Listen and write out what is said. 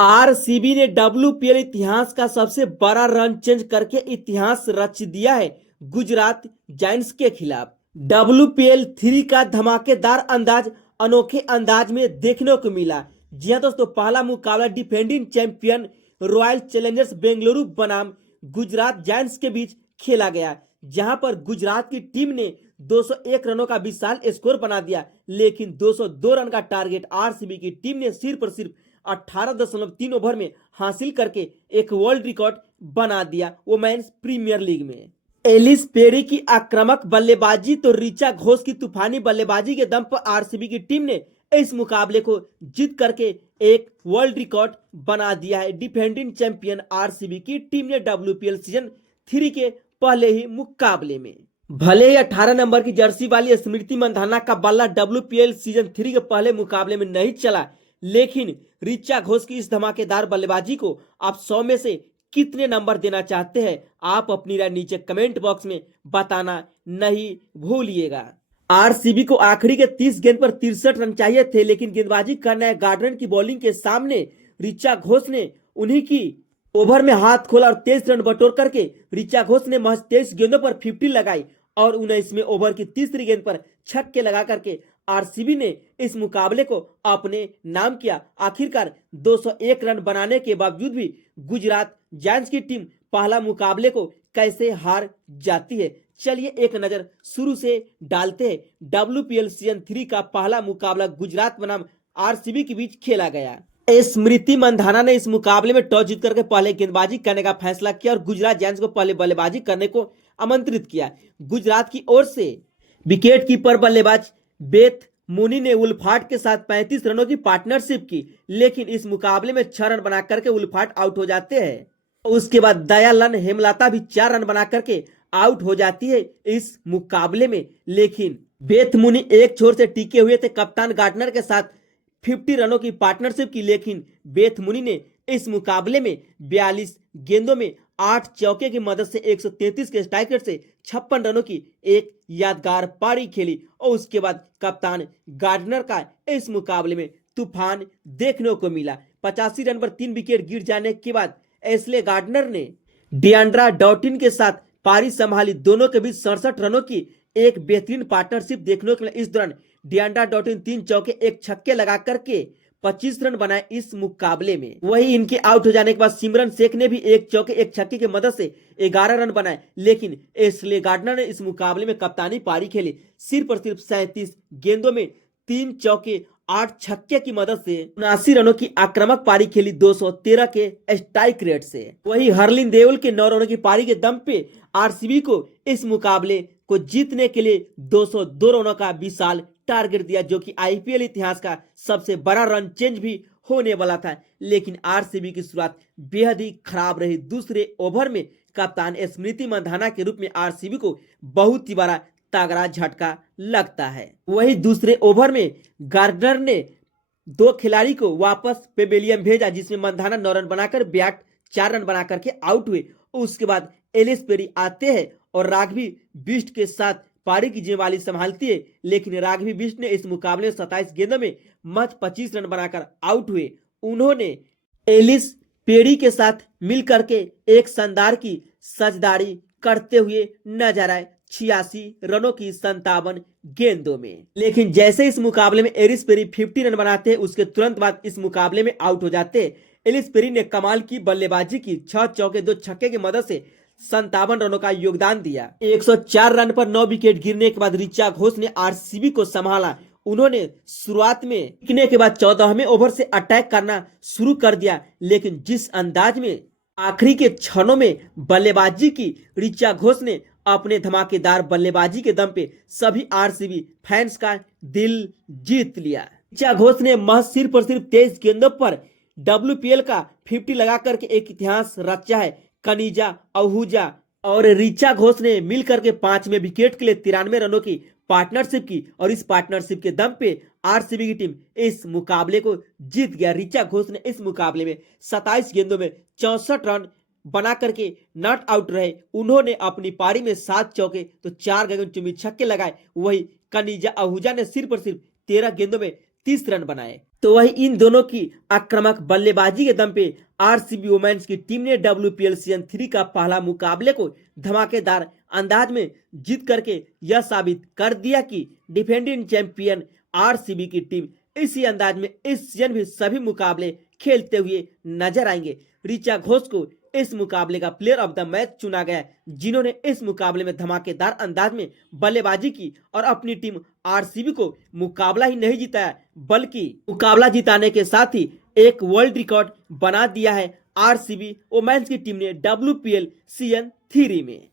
RCB ने WPL इतिहास का सबसे बड़ा रन चेंज करके इतिहास रच दिया है गुजरात जायंट्स के खिलाफ। डब्ल्यूपीएल 3 का धमाकेदार अंदाज अनोखे अंदाज में देखने को मिला। जी हां दोस्तों, पहला मुकाबला defending champion royal Challengers Bengaluru बनाम गुजरात जायंट्स के बीच खेला गया, जहां पर गुजरात की टीम ने 201 रनों का विशाल स्कोर बना दिया, लेकिन 202 रन का टारगेट आरसीबी की टीम ने सिर्फ 18.3 ओवर में हासिल करके एक वर्ल्ड रिकॉर्ड बना दिया वोमेन्स प्रीमियर लीग में। एलिस पेरी की आक्रामक बल्लेबाजी तो ऋचा घोष की तूफानी बल्लेबाजी के दम पर आरसीबी की टीम ने इस मुकाबले को जीत करके एक वर्ल्ड रिकॉर्ड बना दिया है। डिफेंडिंग चैंपियन आरसीबी की टीम ने डब्ल्यूपीएल सीजन 3 के पहले ही मुकाबले में भले ही 18 नंबर की जर्सी वाली स्मृति मंधाना का बल्ला डब्ल्यूपीएल सीजन 3 के पहले मुकाबले में नहीं चला, लेकिन ऋचा घोष की इस धमाकेदार बल्लेबाजी को आप 100 में से कितने नंबर देना चाहते हैं? आप अपनी राय नीचे कमेंट बॉक्स में बताना नहीं भूलिएगा। आरसीबी को आखिरी के 30 गेंद पर 63 रन चाहिए थे, लेकिन गेंदबाजी करने गार्डनर की बॉलिंग के सामने ऋचा घोष ने उन्हीं की ओवर में हाथ खोला और 23 रन बटोर करके ऋचा घोष ने महज 23 गेंदों पर 50 लगाई और 19वें ओवर की तीसरी गेंद पर छक्के लगा करके आरसीबी ने इस मुकाबले को अपने नाम किया। आखिरकार 201 रन बनाने के बावजूद भी गुजरात जायंट्स की टीम पहला मुकाबले को कैसे हार जाती है, चलिए एक नजर शुरू से डालते हैं। डब्ल्यूपीएल सीजन 3 का पहला मुकाबला गुजरात बनाम आरसीबी के बीच खेला गया। स्मृति मंधाना ने इस मुकाबले में टॉस जीत करके पहले गेंदबाजी करने का फैसला किया और गुजरात जायंट्स को पहले बल्लेबाजी करने को आमंत्रित किया। गुजरात की ओर से विकेट कीपर बल्लेबाज बेथ मुनी ने उल्फाट के साथ 35 रनों की पार्टनरशिप की, लेकिन इस मुकाबले में 6 रन बना करके उल्फाट आउट हो जाते हैं। उसके बाद दयालन हेमलता भी 4 रन बना करके आउट हो जाती है इस मुकाबले में, लेकिन बेथ मुनी एक छोर से टिके हुए थे कप्तान गार्डनर के साथ 50 रनों की पार्टनरशिप की, लेकिन बेथ मुनी ने इस मुकाबले में 42 गेंदों में 8 चौके की मदद से 133 के स्ट्राइक रेट से 56 रनों की एक यादगार पारी खेली और उसके बाद कप्तान गार्डनर का इस मुकाबले में तूफान देखने को मिला। 85 रन पर 3 विकेट गिर जाने के बाद एस्ले गार्डनर ने डिएंड्रा डॉटिन के साथ पारी संभाली। दोनों के बीच 67 रनों की एक बेहतरीन पार्टनरशिप देखने को मिला। इस दौरान डिएंड्रा डॉटिन 3 चौके एक छक्के लगा करके 25 रन बनाए इस मुकाबले में। वही इनके आउट हो जाने के बाद सिमरन शेख ने भी एक चौके एक छक्के की मदद से 11 रन बनाए, लेकिन एस्ले गार्डनर ने इस मुकाबले में कप्तानी पारी खेली। सिर्फ और सिर्फ 37 गेंदों में 3 चौके 8 छक्के की मदद से 79 रनों की आक्रामक पारी खेली 213 के स्ट्राइक रेट से। वही हरलिन देओल के 9 रनों की पारी के दम पे आरसीबी को इस मुकाबले को जीतने के लिए 202 रनों का विशाल टारगेट दिया, जो कि आईपीएल इतिहास का सबसे बड़ा रन चेंज भी होने वाला था। लेकिन आरसीबी की शुरुआत बेहद ही खराब रही। दूसरे ओवर में कप्तान स्मृति मंधाना के रूप में आरसीबी को बहुत ही बड़ा तगड़ा झटका लगता है। वही दूसरे ओवर में गार्डनर ने 2 खिलाड़ी को वापस पेवेलियन भेजा, जिसमें मंधाना 9 रन बनाकर विराट 4 रन बना करके आउट हुए। उसके बाद एलिस पेरी आते हैं और राघवी बिष्ट के साथ पारी की जिम्मेवारी संभालती है, लेकिन राघवी बिष्ट ने इस मुकाबले में 27 गेंदों में महज 25 रन बनाकर आउट हुए। उन्होंने एलिस पेरी के साथ मिलकर के एक शानदार की साझेदारी करते हुए नजर आए 86 रनों की 57 गेंदों में। लेकिन जैसे इस मुकाबले में एलिस पेरी 50 रन बनाते हैं, उसके तुरंत बाद इस मुकाबले में आउट हो जाते हैं। एलिस पेरी ने कमाल की बल्लेबाजी की, 6 चौके 2 छक्के की मदद से 57 रनों का योगदान दिया। 104 रन पर 9 विकेट गिरने के बाद ऋचा घोष ने आरसीबी को संभाला। उन्होंने शुरुआत में टिकने के बाद 14वें ओवर से अटैक करना शुरू कर दिया, लेकिन जिस अंदाज में आखिरी के क्षणों में बल्लेबाजी की ऋचा घोष ने अपने धमाकेदार बल्लेबाजी के दम पे सभी आरसीबी फैंस का दिल जीत लिया। ऋचा घोष ने महज सिर्फ और सिर्फ 23 गेंदों पर डब्ल्यूपीएल का 50 लगा करके एक इतिहास रचा है। कनिजा आहूजा और ऋचा घोष ने मिलकर के 5वें विकेट के लिए 93 रनों की पार्टनरशिप की और इस पार्टनरशिप के दम पे आरसीबी की टीम इस मुकाबले को जीत गया। ऋचा घोष ने इस मुकाबले में 27 गेंदों में 64 रन बना करके नॉट आउट रहे। उन्होंने अपनी पारी में 7 चौके तो 4 गेंदों में छक्के लगाए। वही कनिजा आहूजा ने सिर्फ और सिर्फ 13 गेंदों में 30 रन बनाए। तो वही इन दोनों की आक्रामक बल्लेबाजी के दम पे आरसीबी वुमेन्स की टीम ने WPL सीजन 3 का पहला मुकाबले को धमाकेदार अंदाज में जीत करके यह साबित कर दिया कि डिफेंडिंग चैंपियन आरसीबी की टीम इसी अंदाज में इस सीजन भी सभी मुकाबले खेलते हुए नजर आएंगे। ऋचा घोष को इस मुकाबले का प्लेयर ऑफ द मैच चुना गया, जिन्होंने इस मुकाबले में धमाकेदार अंदाज में बल्लेबाजी की और अपनी टीम आरसीबी को मुकाबला ही नहीं जिताया बल्कि मुकाबला जिताने के साथ ही एक वर्ल्ड रिकॉर्ड बना दिया है आरसीबी वुमेन्स की टीम ने WPL सीजन 3 में।